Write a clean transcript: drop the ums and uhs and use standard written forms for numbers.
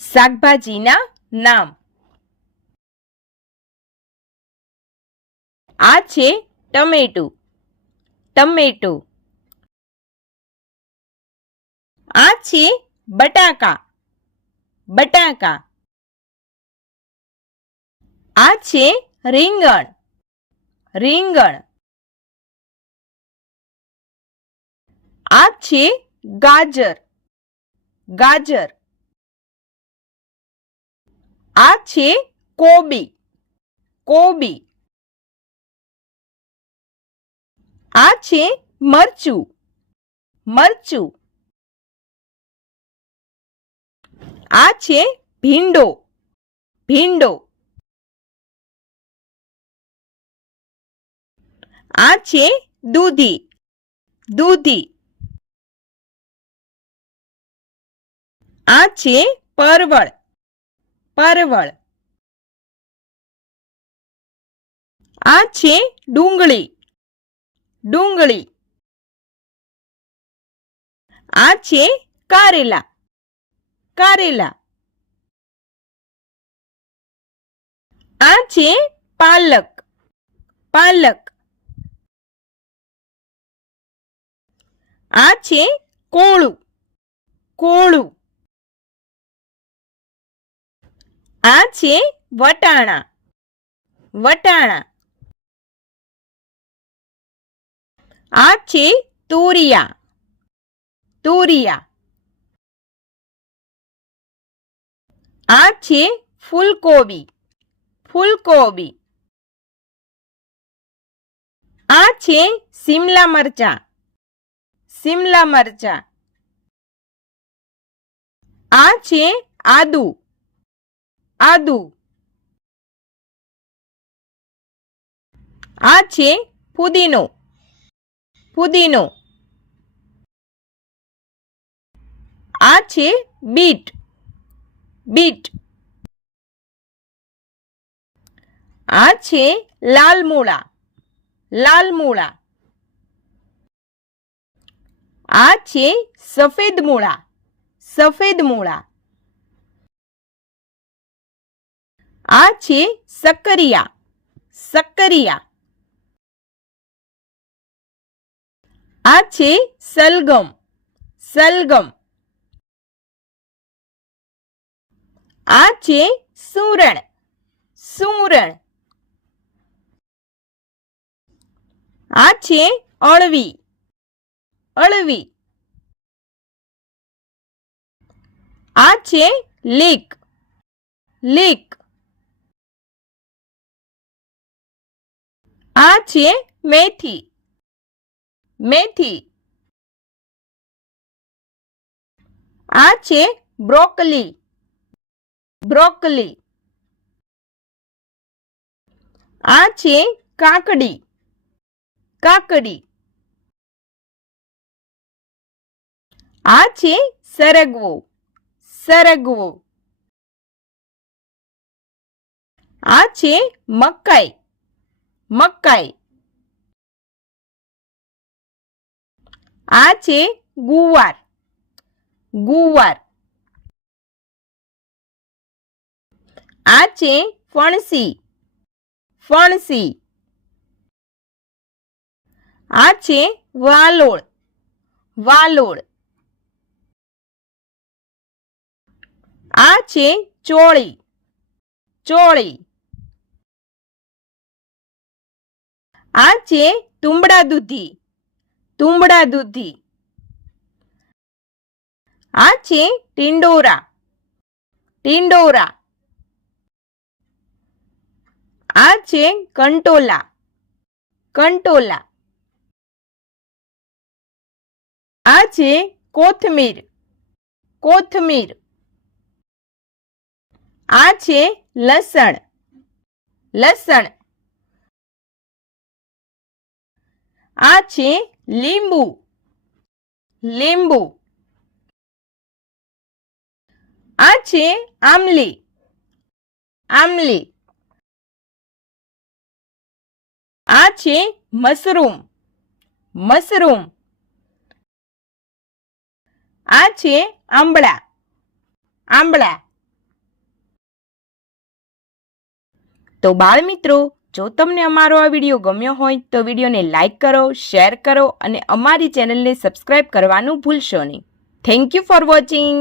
શાકભાજીના નામ. આ છે ટમેટું. ટમેટું. આ છે બટાકા. બટાકા. આ છે રીંગણ. રીંગણ. આ છે ગાજર. ગાજર. આ છે કોબી. કોબી. આ છે મરચું. મરચું. આ છે ભીંડો. ભીંડો. આ છે દૂધી. દૂધી. આ છે પરવળ. પરવળ. આ છે ડુંગળી. ડુંગળી. આ છે કારેલા. કારેલા. આ છે પાલક. પાલક. આ છે કોળું. કોળું. આ છે વટાણા. વટાણા. આ છે તુરિયા. તુરિયા. આ છે ફૂલકોબી. ફૂલકોબી. આ છે શિમલા મરચાં. શિમલા મરચાં. આ છે આદુ. આદુ. આ છે ફુદીનો. ફુદીનો. આ છે બીટ. બીટ. આ છે લાલ મૂળા. લાલ મૂળા. આ છે સફેદ મૂળા. સફેદ મૂળા. આ છે સક્કરિયા. સક્કરિયા. આ છે સલગમ. સલગમ. આ છે સુરણ. સુરણ. આ છે અળવી. અળવી. આ છે લીક. લીક. આ છે મેથી. મેથી. આ છે બ્રોકલી. બ્રોકલી. આ છે કાકડી. કાકડી. આ છે સરગવો. સરગવો. આ છે મકાઈ. મકાઈ. આ છે ગુવાર. ગુવાર. આ છે ફણસી. ફણસી. આ છે વાલોળ. વાલોળ. આ છે ચોળી. ચોળી. આ છે તુંબડા દૂધી. તુંબડા દૂધી. આ છે ટિંડોરા. ટિંડોરા. આ છે કંટોલા. કંટોલા. આ છે કોથમીર. કોથમીર. આ છે લસણ. લસણ. આ છે લીંબુ. લીંબુ. આ છે આમલી. આમલી. આ છે મશરૂમ. મશરૂમ. આ છે આંબળા. આંબળા. તો બાળ મિત્રો, જો તમને અમારો આ વિડીયો ગમ્યો હોય તો વિડીયોને લાઈક કરો, શેર કરો અને અમારી ચેનલને સબસ્ક્રાઇબ કરવાનું ભૂલશો નહીં. Thank you for watching.